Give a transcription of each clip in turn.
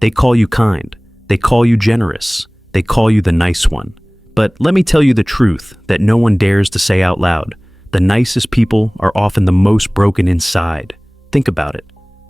They call you kind. They call you generous. They call you the nice one. But let me tell you the truth that no one dares to say out loud. The nicest people are often the most broken inside. Think about it.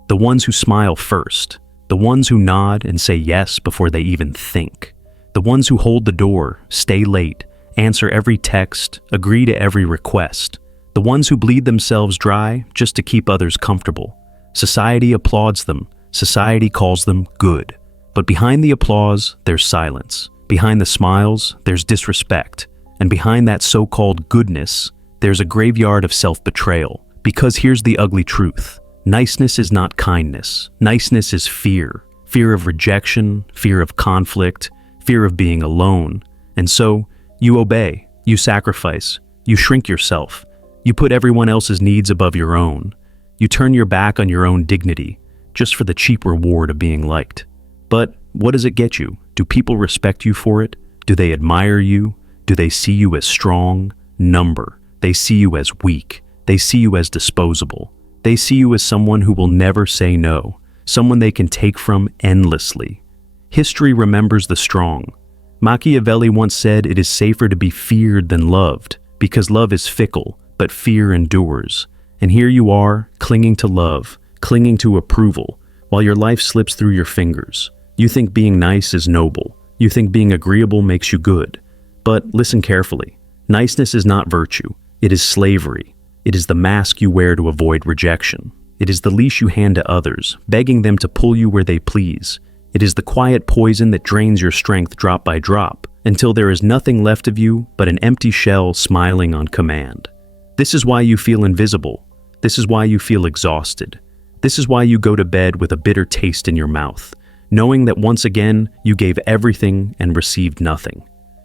The ones who smile first. The ones who nod and say yes before they even think. The ones who hold the door, stay late, answer every text, agree to every request. The ones who bleed themselves dry just to keep others comfortable. Society applauds them. Society calls them good. But behind the applause, there's silence. Behind the smiles, there's disrespect. And behind that so-called goodness, there's a graveyard of self-betrayal. Because here's the ugly truth. Niceness is not kindness. Niceness is fear. Fear of rejection, fear of conflict, fear of being alone. And so, you obey, you sacrifice, you shrink yourself. You put everyone else's needs above your own. You turn your back on your own dignity, just for the cheap reward of being liked. But what does it get you? Do people respect you for it? Do they admire you? Do they see you as strong? Number. They see you as weak. They see you as disposable. They see you as someone who will never say no, someone they can take from endlessly. History remembers the strong. Machiavelli once said it is safer to be feared than loved, because love is fickle, but fear endures. And here you are, clinging to love, clinging to approval, while your life slips through your fingers. You think being nice is noble. You think being agreeable makes you good. But listen carefully. Niceness is not virtue. It is slavery. It is the mask you wear to avoid rejection. It is the leash you hand to others, begging them to pull you where they please. It is the quiet poison that drains your strength drop by drop, until there is nothing left of you but an empty shell smiling on command. This is why you feel invisible. This is why you feel exhausted. This is why you go to bed with a bitter taste in your mouth, knowing that once again you gave everything and received nothing.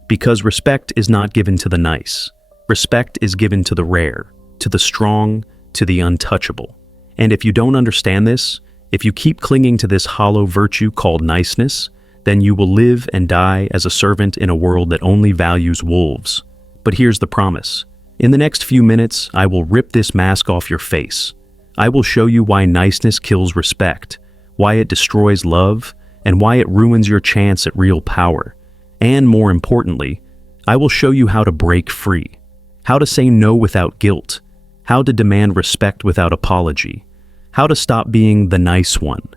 Because respect is not given to the nice. Respect is given to the rare, to the strong, to the untouchable. And if you don't understand this, if you keep clinging to this hollow virtue called niceness, then you will live and die as a servant in a world that only values wolves. But here's the promise. In the next few minutes, I will rip this mask off your face. I will show you why niceness kills respect, why it destroys love, and why it ruins your chance at real power. And more importantly, I will show you how to break free, how to say no without guilt, how to demand respect without apology, how to stop being the nice one,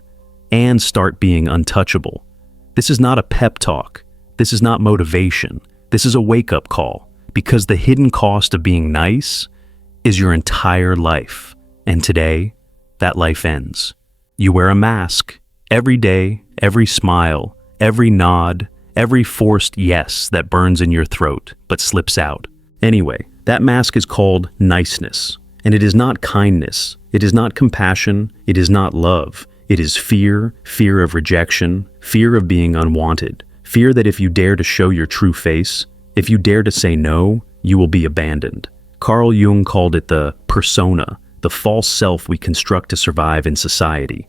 and start being untouchable. This is not a pep talk. This is not motivation. This is a wake-up call, because the hidden cost of being nice is your entire life. And today, that life ends. You wear a mask. Every day, every smile, every nod, every forced yes that burns in your throat but slips out. Anyway, that mask is called niceness. And it is not kindness. It is not compassion. It is not love. It is fear, fear of rejection, fear of being unwanted, fear that if you dare to show your true face, if you dare to say no, you will be abandoned. Carl Jung called it the persona, the false self we construct to survive in society.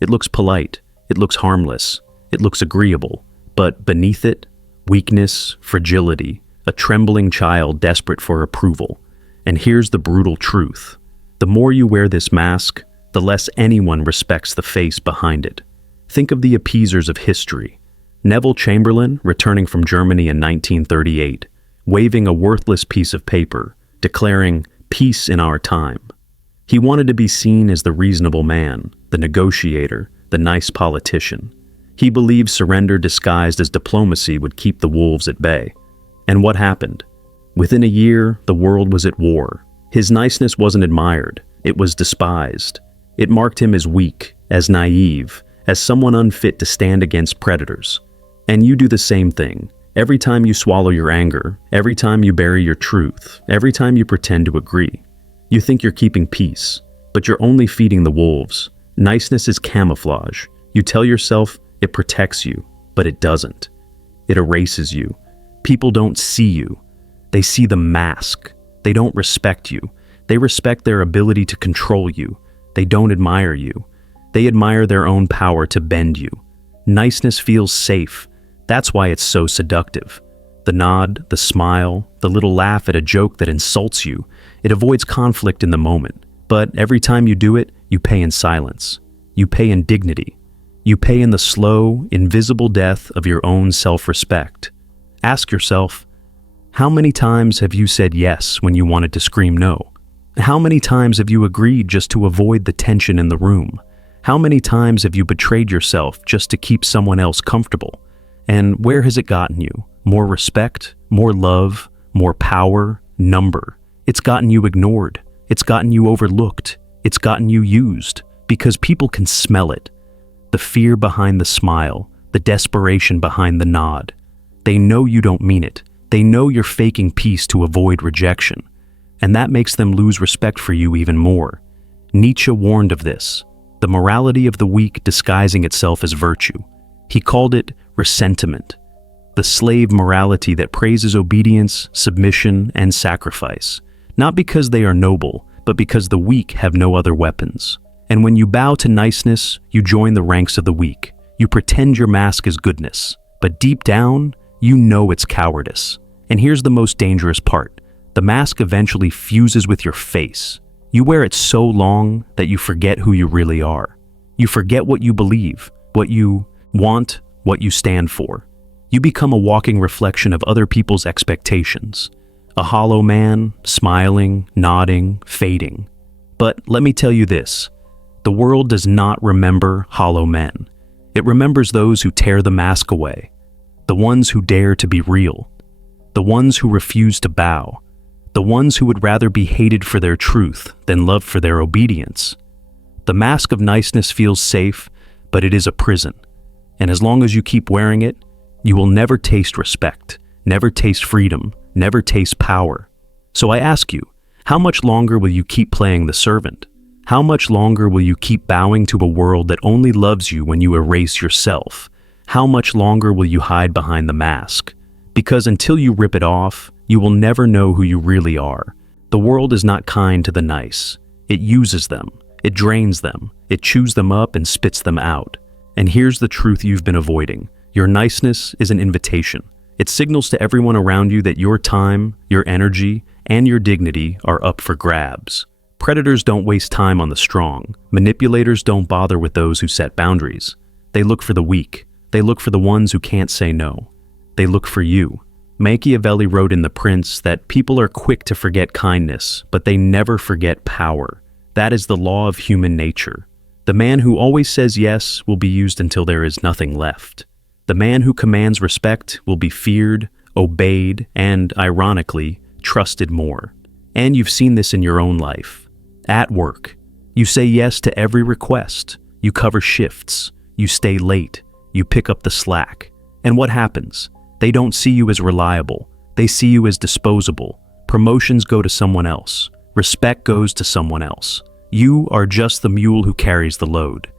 It looks polite, it looks harmless, it looks agreeable, but beneath it, weakness, fragility, a trembling child desperate for approval. And here's the brutal truth. The more you wear this mask, the less anyone respects the face behind it. Think of the appeasers of history. Neville Chamberlain, returning from Germany in 1938, waving a worthless piece of paper, declaring, "Peace in our time." He wanted to be seen as the reasonable man, the negotiator, the nice politician. He believed surrender disguised as diplomacy would keep the wolves at bay. And what happened? Within a year, the world was at war. His niceness wasn't admired, it was despised. It marked him as weak, as naive, as someone unfit to stand against predators. And you do the same thing. Every time you swallow your anger, every time you bury your truth, every time you pretend to agree. You think you're keeping peace, but you're only feeding the wolves. Niceness is camouflage. You tell yourself it protects you, but it doesn't. It erases you. People don't see you. They see the mask. They don't respect you. They respect their ability to control you. They don't admire you. They admire their own power to bend you. Niceness feels safe. That's why it's so seductive. The nod, the smile, the little laugh at a joke that insults you, it avoids conflict in the moment. But every time you do it, you pay in silence. You pay in dignity. You pay in the slow, invisible death of your own self-respect. Ask yourself, how many times have you said yes when you wanted to scream no? How many times have you agreed just to avoid the tension in the room? How many times have you betrayed yourself just to keep someone else comfortable? And where has it gotten you? More respect, more love, more power, number. It's gotten you ignored. It's gotten you overlooked. It's gotten you used. Because people can smell it. The fear behind the smile, the desperation behind the nod. They know you don't mean it. They know you're faking peace to avoid rejection. And that makes them lose respect for you even more. Nietzsche warned of this, the morality of the weak disguising itself as virtue. He called it ressentiment, the slave morality that praises obedience, submission, and sacrifice, not because they are noble, but because the weak have no other weapons. And when you bow to niceness, you join the ranks of the weak. You pretend your mask is goodness, but deep down, you know it's cowardice. And here's the most dangerous part. The mask eventually fuses with your face. You wear it so long that you forget who you really are. You forget what you believe, what you want, what you stand for. You become a walking reflection of other people's expectations. A hollow man, smiling, nodding, fading. But let me tell you this, the world does not remember hollow men. It remembers those who tear the mask away, the ones who dare to be real, the ones who refuse to bow, the ones who would rather be hated for their truth than loved for their obedience. The mask of niceness feels safe, but it is a prison. And as long as you keep wearing it, you will never taste respect, never taste freedom, never taste power. So I ask you, how much longer will you keep playing the servant? How much longer will you keep bowing to a world that only loves you when you erase yourself? How much longer will you hide behind the mask? Because until you rip it off, you will never know who you really are. The world is not kind to the nice. It uses them. It drains them. It chews them up and spits them out. And here's the truth you've been avoiding. Your niceness is an invitation. It signals to everyone around you that your time, your energy, and your dignity are up for grabs. Predators don't waste time on the strong. Manipulators don't bother with those who set boundaries. They look for the weak. They look for the ones who can't say no. They look for you. Machiavelli wrote in The Prince that people are quick to forget kindness, but they never forget power. That is the law of human nature. The man who always says yes will be used until there is nothing left. The man who commands respect will be feared, obeyed, and, ironically, trusted more. And you've seen this in your own life. At work, you say yes to every request. You cover shifts. You stay late. You pick up the slack. And what happens? They don't see you as reliable. They see you as disposable. Promotions go to someone else. Respect goes to someone else. You are just the mule who carries the load.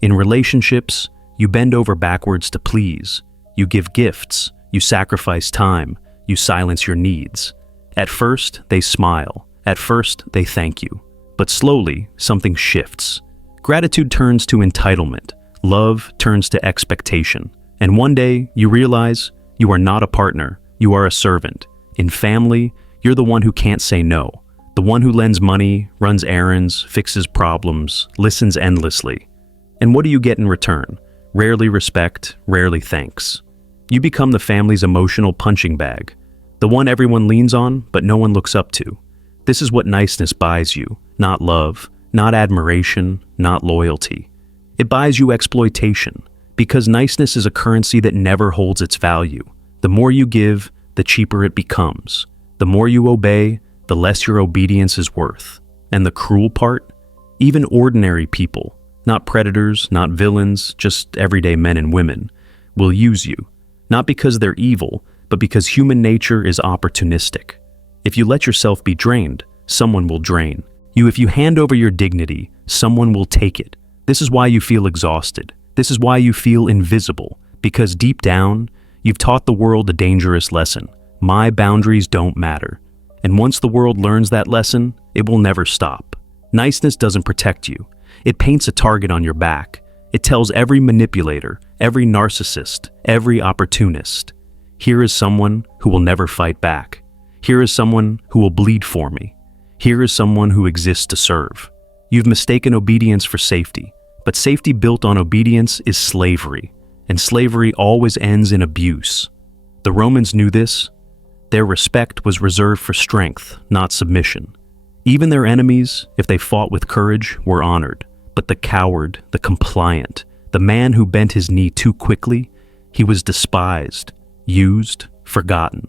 In relationships, you bend over backwards to please. You give gifts. You sacrifice time. You silence your needs. At first, they smile. At first, they thank you. But slowly, something shifts. Gratitude turns to entitlement. Love turns to expectation. And one day, you realize you are not a partner. You are a servant. In family, you're the one who can't say no. The one who lends money, runs errands, fixes problems, listens endlessly. And what do you get in return? Rarely respect, rarely thanks. You become the family's emotional punching bag, the one everyone leans on, but no one looks up to. This is what niceness buys you, not love, not admiration, not loyalty. It buys you exploitation, because niceness is a currency that never holds its value. The more you give, the cheaper it becomes. The more you obey, the less your obedience is worth. And the cruel part? Even ordinary people, not predators, not villains, just everyday men and women, will use you. Not because they're evil, but because human nature is opportunistic. If you let yourself be drained, someone will drain you. If you hand over your dignity, someone will take it. This is why you feel exhausted. This is why you feel invisible. Because deep down, you've taught the world a dangerous lesson. My boundaries don't matter. And once the world learns that lesson, it will never stop. Niceness doesn't protect you. It paints a target on your back. It tells every manipulator, every narcissist, every opportunist, here is someone who will never fight back. Here is someone who will bleed for me. Here is someone who exists to serve. You've mistaken obedience for safety. But safety built on obedience is slavery, and slavery always ends in abuse. The Romans knew this. Their respect was reserved for strength, not submission. Even their enemies, if they fought with courage, were honored. But the coward, the compliant, the man who bent his knee too quickly, he was despised, used, forgotten.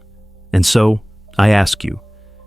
And so, I ask you,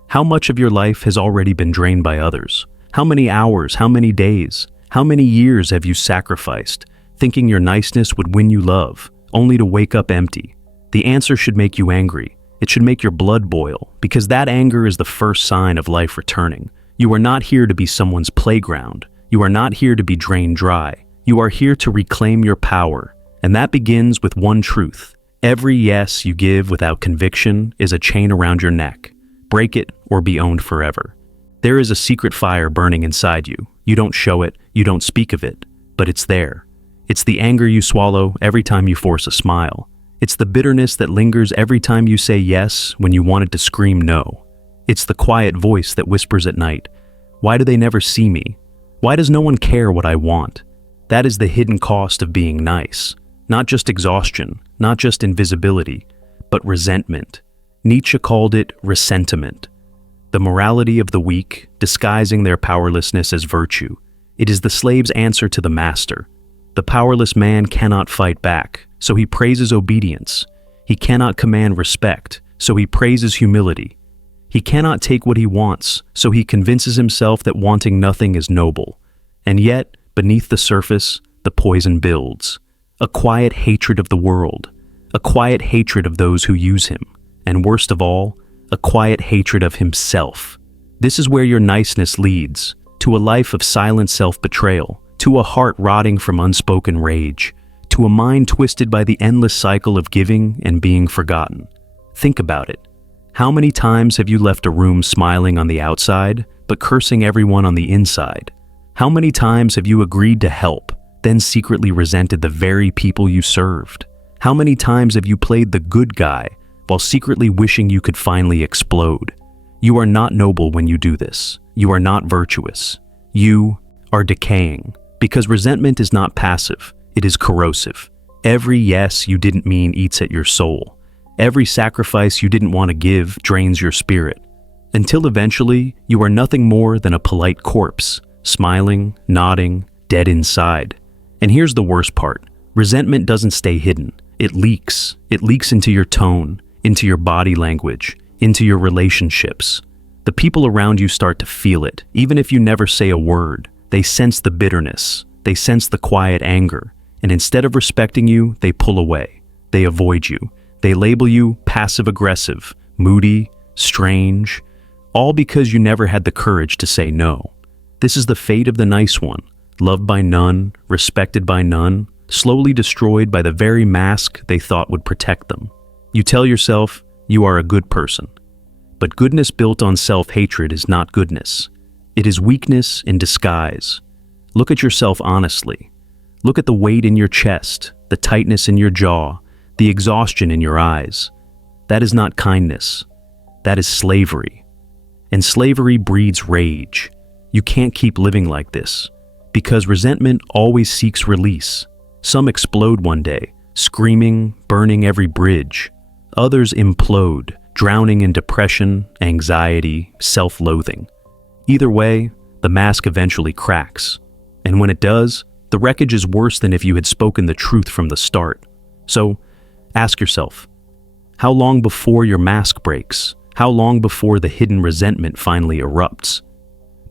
how much of your life has already been drained by others? How many hours, how many days, how many years have you sacrificed, thinking your niceness would win you love, only to wake up empty? The answer should make you angry. It should make your blood boil, because that anger is the first sign of life returning. You are not here to be someone's playground. You are not here to be drained dry. You are here to reclaim your power. And that begins with one truth. Every yes you give without conviction is a chain around your neck. Break it or be owned forever. There is a secret fire burning inside you. You don't show it, you don't speak of it, but it's there. It's the anger you swallow every time you force a smile. It's the bitterness that lingers every time you say yes when you wanted to scream no. It's the quiet voice that whispers at night, "Why do they never see me? Why does no one care what I want?" That is the hidden cost of being nice. Not just exhaustion, not just invisibility, but resentment. Nietzsche called it ressentiment. The morality of the weak, disguising their powerlessness as virtue. It is the slave's answer to the master. The powerless man cannot fight back, so he praises obedience. He cannot command respect, so he praises humility. He cannot take what he wants, so he convinces himself that wanting nothing is noble. And yet, beneath the surface, the poison builds. A quiet hatred of the world, a quiet hatred of those who use him, and worst of all, a quiet hatred of himself. This is where your niceness leads, to a life of silent self-betrayal, to a heart rotting from unspoken rage, to a mind twisted by the endless cycle of giving and being forgotten. Think about it. How many times have you left a room smiling on the outside, but cursing everyone on the inside? How many times have you agreed to help, then secretly resented the very people you served? How many times have you played the good guy while secretly wishing you could finally explode? You are not noble when you do this. You are not virtuous. You are decaying, because resentment is not passive, it is corrosive. Every yes you didn't mean eats at your soul. Every sacrifice you didn't want to give drains your spirit. Until eventually, you are nothing more than a polite corpse, smiling, nodding, dead inside. And here's the worst part. Resentment doesn't stay hidden. It leaks. It leaks into your tone, into your body language, into your relationships. The people around you start to feel it, even if you never say a word. They sense the bitterness. They sense the quiet anger. And instead of respecting you, they pull away. They avoid you. They label you passive-aggressive, moody, strange, all because you never had the courage to say no. This is the fate of the nice one. Loved by none, respected by none, slowly destroyed by the very mask they thought would protect them. You tell yourself you are a good person. But goodness built on self-hatred is not goodness. It is weakness in disguise. Look at yourself honestly. Look at the weight in your chest, the tightness in your jaw, the exhaustion in your eyes. That is not kindness. That is slavery. And slavery breeds rage. You can't keep living like this. Because resentment always seeks release. Some explode one day, screaming, burning every bridge. Others implode, drowning in depression, anxiety, self-loathing. Either way, the mask eventually cracks. And when it does, the wreckage is worse than if you had spoken the truth from the start. So, ask yourself, how long before your mask breaks? How long before the hidden resentment finally erupts?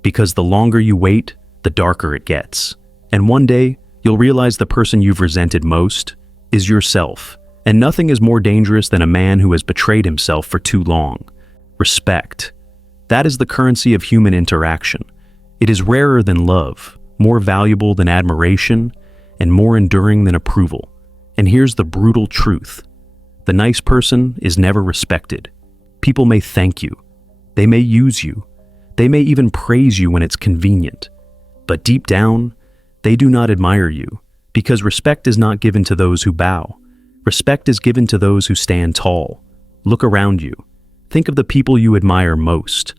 Because the longer you wait, the darker it gets. And one day, you'll realize the person you've resented most is yourself. And nothing is more dangerous than a man who has betrayed himself for too long. Respect. That is the currency of human interaction. It is rarer than love, more valuable than admiration, and more enduring than approval. And here's the brutal truth. The nice person is never respected. People may thank you. They may use you. They may even praise you when it's convenient. But deep down, they do not admire you, because respect is not given to those who bow. Respect is given to those who stand tall. Look around you. Think of the people you admire most.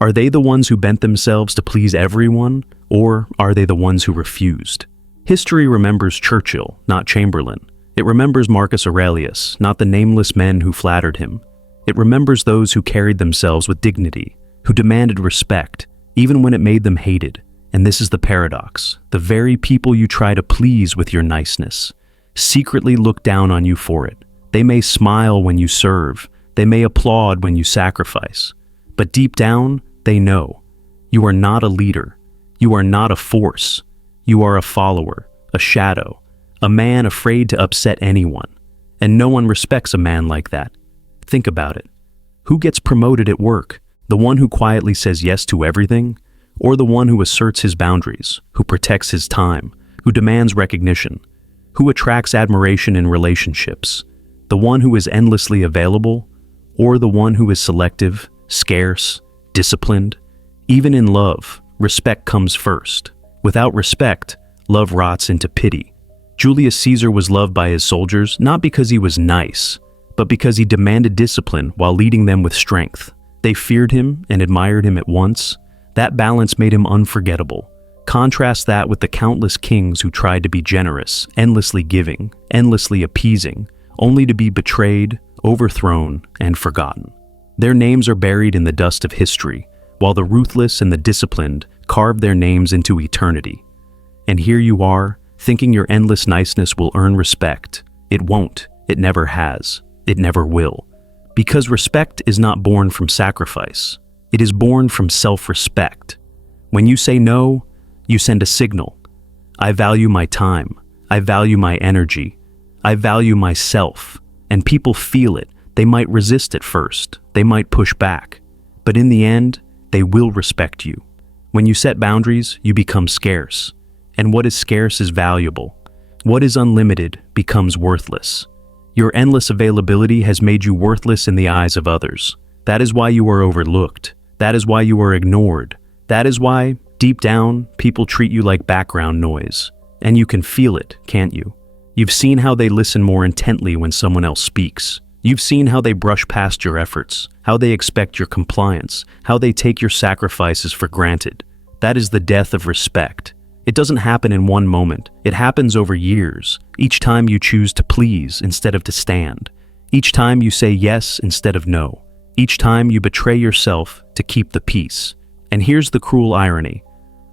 Are they the ones who bent themselves to please everyone, or are they the ones who refused? History remembers Churchill, not Chamberlain. It remembers Marcus Aurelius, not the nameless men who flattered him. It remembers those who carried themselves with dignity, who demanded respect, even when it made them hated. And this is the paradox. The very people you try to please with your niceness secretly look down on you for it. They may smile when you serve. They may applaud when you sacrifice. But deep down, they know. You are not a leader. You are not a force. You are a follower, a shadow, a man afraid to upset anyone. And no one respects a man like that. Think about it. Who gets promoted at work? The one who quietly says yes to everything? Or the one who asserts his boundaries, who protects his time, who demands recognition, who attracts admiration in relationships? The one who is endlessly available? Or the one who is selective, scarce, disciplined? Even in love, respect comes first. Without respect, love rots into pity. Julius Caesar was loved by his soldiers not because he was nice, but because he demanded discipline while leading them with strength. They feared him and admired him at once. That balance made him unforgettable. Contrast that with the countless kings who tried to be generous, endlessly giving, endlessly appeasing, only to be betrayed, overthrown, and forgotten. Their names are buried in the dust of history, while the ruthless and the disciplined carved their names into eternity. And here you are, thinking your endless niceness will earn respect. It won't. It never has. It never will. Because respect is not born from sacrifice. It is born from self-respect. When you say no, you send a signal. I value my time. I value my energy. I value myself. And people feel it. They might resist at first. They might push back. But in the end, they will respect you. When you set boundaries, you become scarce. And what is scarce is valuable. What is unlimited becomes worthless. Your endless availability has made you worthless in the eyes of others. That is why you are overlooked. That is why you are ignored. That is why, deep down, people treat you like background noise. And you can feel it, can't you? You've seen how they listen more intently when someone else speaks. You've seen how they brush past your efforts, how they expect your compliance, how they take your sacrifices for granted. That is the death of respect. It doesn't happen in one moment. It happens over years. Each time you choose to please instead of to stand. Each time you say yes instead of no. Each time you betray yourself to keep the peace. And here's the cruel irony.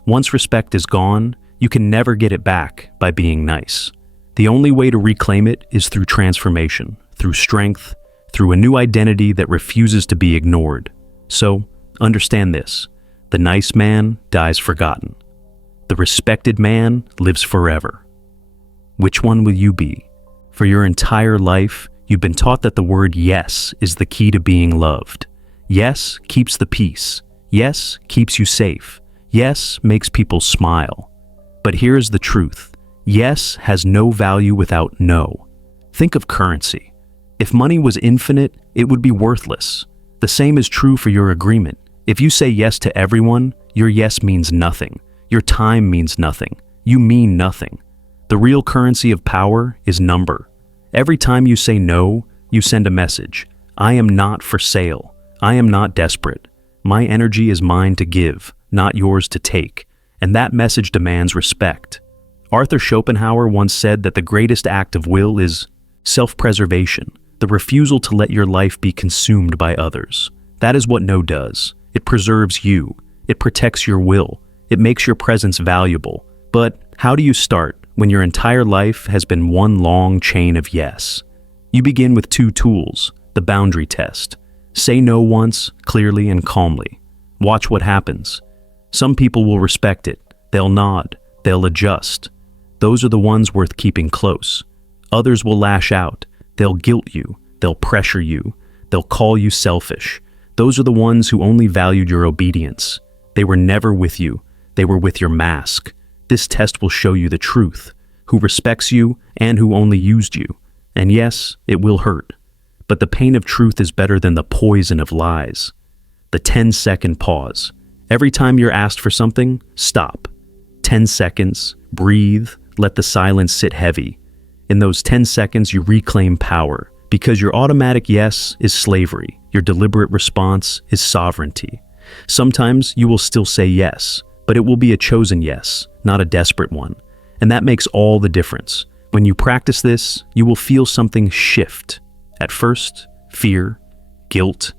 Once respect is gone, you can never get it back by being nice. The only way to reclaim it is through transformation, through strength, through a new identity that refuses to be ignored. So, understand this. The nice man dies forgotten. The respected man lives forever. Which one will you be? For your entire life, you've been taught that the word yes is the key to being loved. Yes keeps the peace. Yes keeps you safe. Yes makes people smile. But here's the truth. Yes has no value without no. Think of currency. If money was infinite, it would be worthless. The same is true for your agreement. If you say yes to everyone, your yes means nothing. Your time means nothing. You mean nothing. The real currency of power is number. Every time you say no, you send a message. I am not for sale. I am not desperate. My energy is mine to give, not yours to take. And that message demands respect. Arthur Schopenhauer once said that the greatest act of will is self-preservation, the refusal to let your life be consumed by others. That is what no does. It preserves you. It protects your will. It makes your presence valuable. But how do you start when your entire life has been one long chain of yes? You begin with two tools, the boundary test. Say no once, clearly and calmly. Watch what happens. Some people will respect it. They'll nod. They'll adjust. Those are the ones worth keeping close. Others will lash out. They'll guilt you. They'll pressure you. They'll call you selfish. Those are the ones who only valued your obedience. They were never with you. They were with your mask. This test will show you the truth, who respects you and who only used you. And yes, it will hurt. But the pain of truth is better than the poison of lies. The 10-second pause. Every time you're asked for something, stop. 10 seconds, breathe, let the silence sit heavy. In those 10 seconds, you reclaim power, because your automatic yes is slavery. Your deliberate response is sovereignty. Sometimes you will still say yes, but it will be a chosen yes, not a desperate one. And that makes all the difference. When you practice this, you will feel something shift. At first, fear, guilt,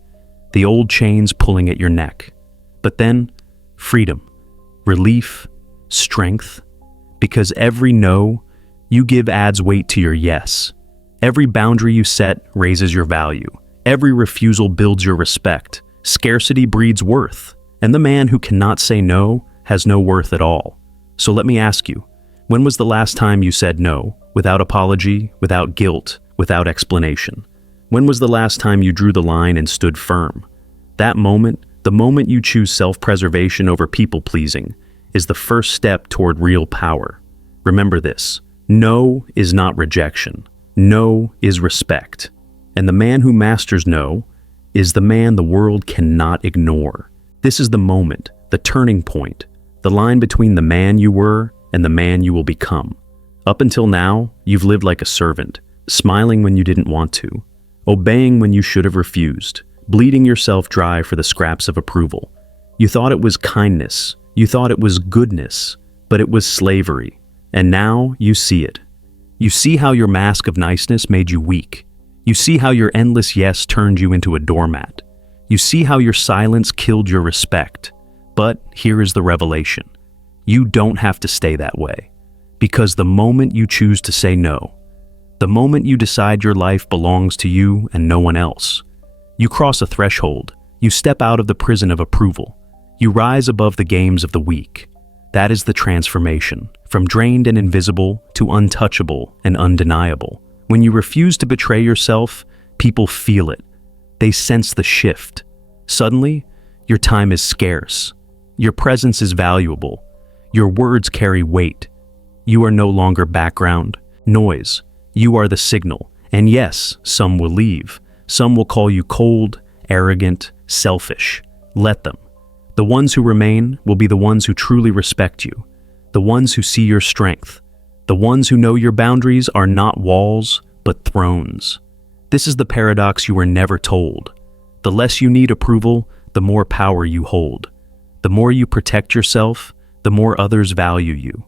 the old chains pulling at your neck. But then, freedom, relief, strength. Because every no you give adds weight to your yes. Every boundary you set raises your value. Every refusal builds your respect. Scarcity breeds worth. And the man who cannot say no has no worth at all. So let me ask you, when was the last time you said no, without apology, without guilt, without explanation? When was the last time you drew the line and stood firm? That moment, the moment you choose self-preservation over people-pleasing, is the first step toward real power. Remember this, no is not rejection. No is respect. And the man who masters no is the man the world cannot ignore. This is the moment, the turning point, the line between the man you were and the man you will become. Up until now, you've lived like a servant, smiling when you didn't want to, obeying when you should have refused, bleeding yourself dry for the scraps of approval. You thought it was kindness, you thought it was goodness, but it was slavery. And now you see it. You see how your mask of niceness made you weak. You see how your endless yes turned you into a doormat. You see how your silence killed your respect. But here is the revelation. You don't have to stay that way. Because the moment you choose to say no, the moment you decide your life belongs to you and no one else, you cross a threshold. You step out of the prison of approval. You rise above the games of the weak. That is the transformation, from drained and invisible to untouchable and undeniable. When you refuse to betray yourself, people feel it. They sense the shift. Suddenly, your time is scarce. Your presence is valuable. Your words carry weight. You are no longer background, noise. You are the signal. And yes, some will leave. Some will call you cold, arrogant, selfish. Let them. The ones who remain will be the ones who truly respect you, the ones who see your strength, the ones who know your boundaries are not walls, but thrones. This is the paradox you were never told. The less you need approval, the more power you hold. The more you protect yourself, the more others value you.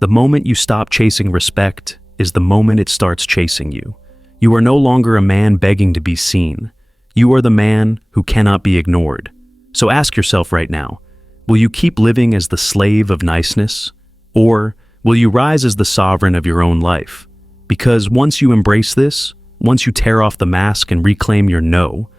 The moment you stop chasing respect is the moment it starts chasing you. You are no longer a man begging to be seen. You are the man who cannot be ignored. So ask yourself right now, will you keep living as the slave of niceness? Or will you rise as the sovereign of your own life? Because once you embrace this, once you tear off the mask and reclaim your no,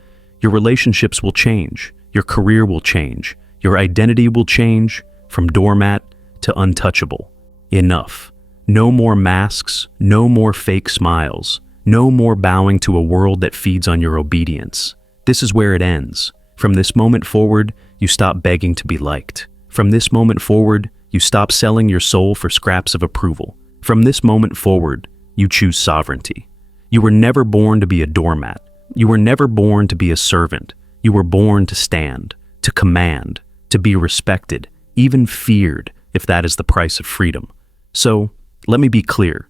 your relationships will change, your career will change, your identity will change from doormat to untouchable. Enough. No more masks, no more fake smiles, no more bowing to a world that feeds on your obedience. This is where it ends. From this moment forward, you stop begging to be liked. From this moment forward, you stop selling your soul for scraps of approval. From this moment forward, you choose sovereignty. You were never born to be a doormat. You were never born to be a servant. You were born to stand, to command, to be respected, even feared, if that is the price of freedom. So, let me be clear.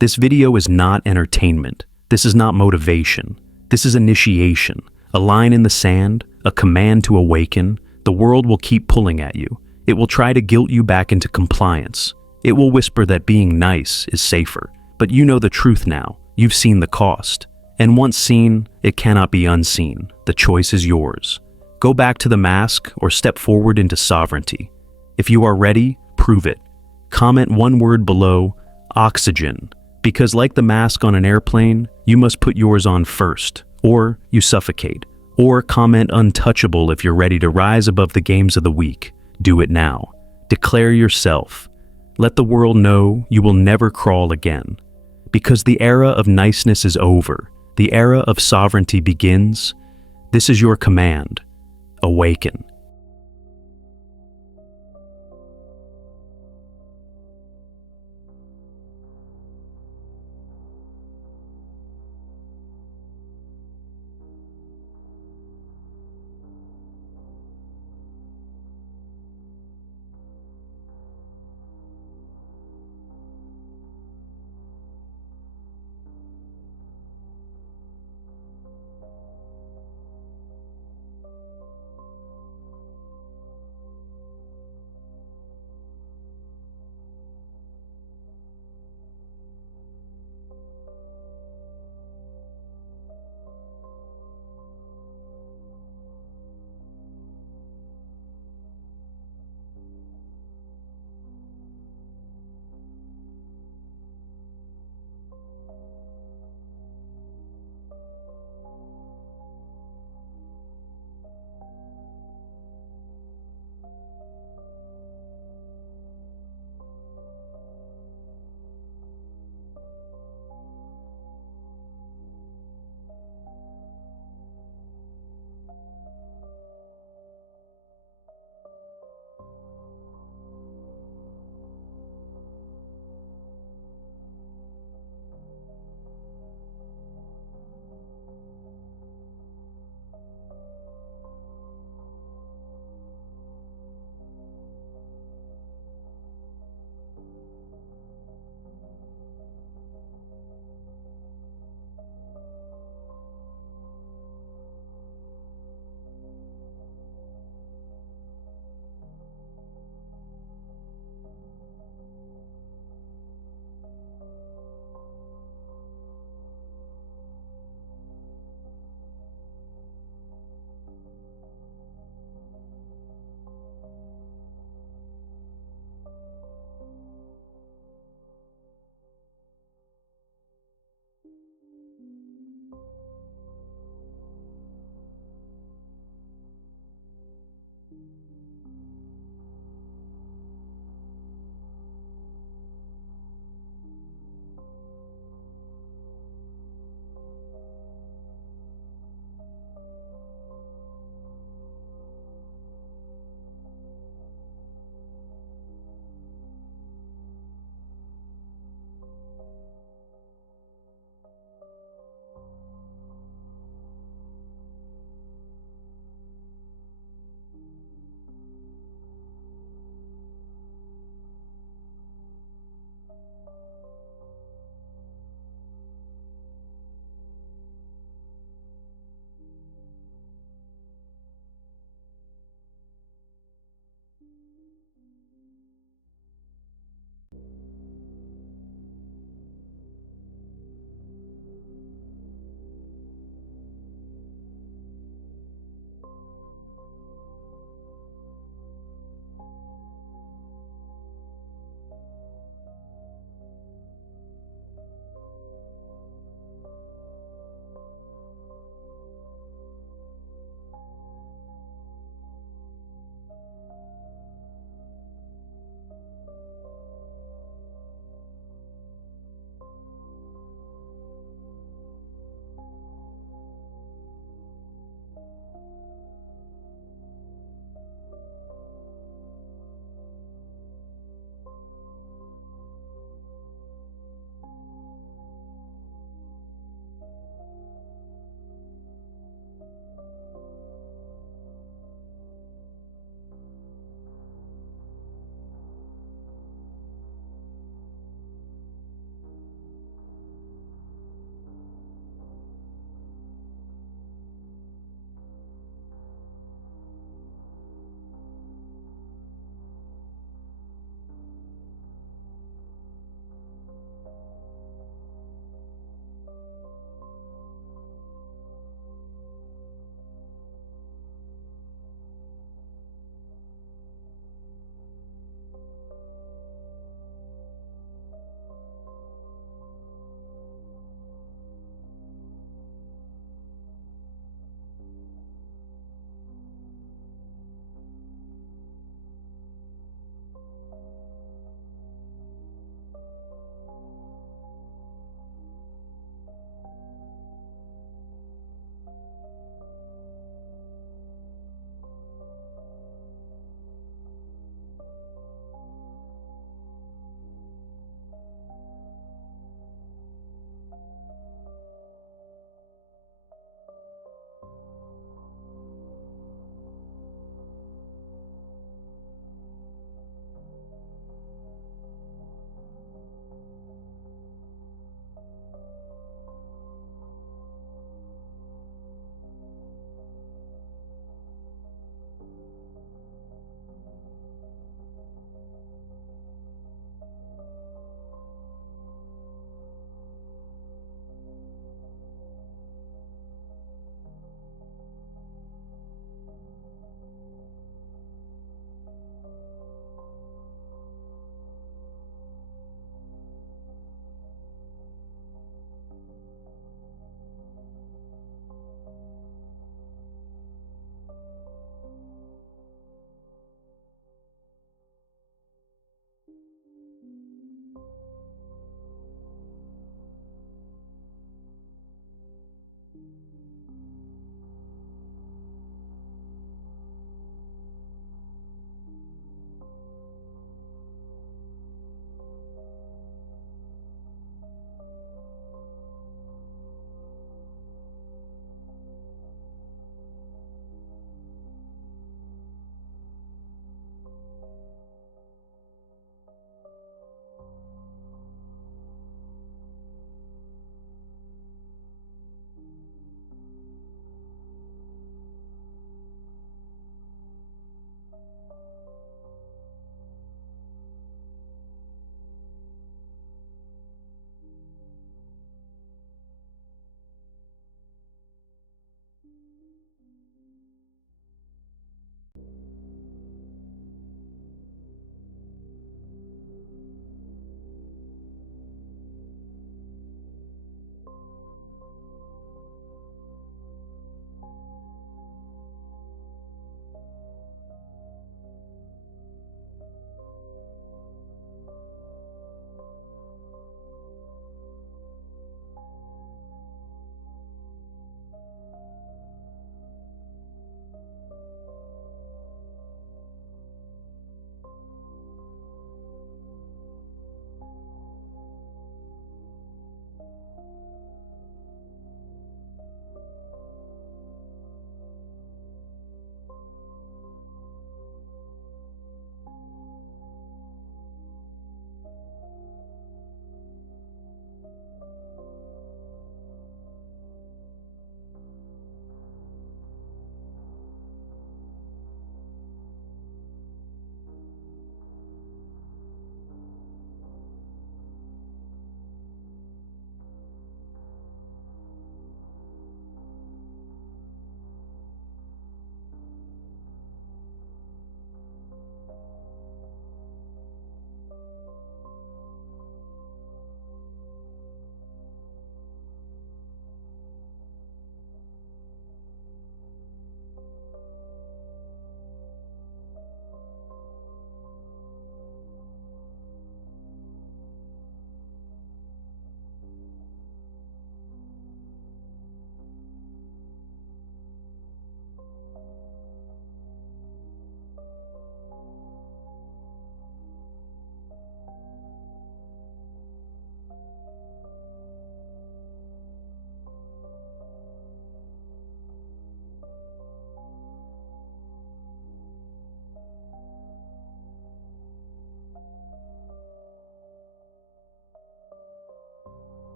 This video is not entertainment. This is not motivation. This is initiation. A line in the sand, a command to awaken. The world will keep pulling at you. It will try to guilt you back into compliance. It will whisper that being nice is safer. But you know the truth now. You've seen the cost. And once seen, it cannot be unseen. The choice is yours. Go back to the mask or step forward into sovereignty. If you are ready, prove it. Comment one word below, oxygen. Because like the mask on an airplane, you must put yours on first, or you suffocate. Or comment untouchable if you're ready to rise above the games of the weak. Do it now. Declare yourself. Let the world know you will never crawl again. Because the era of niceness is over. The era of sovereignty begins. This is your command. Awaken.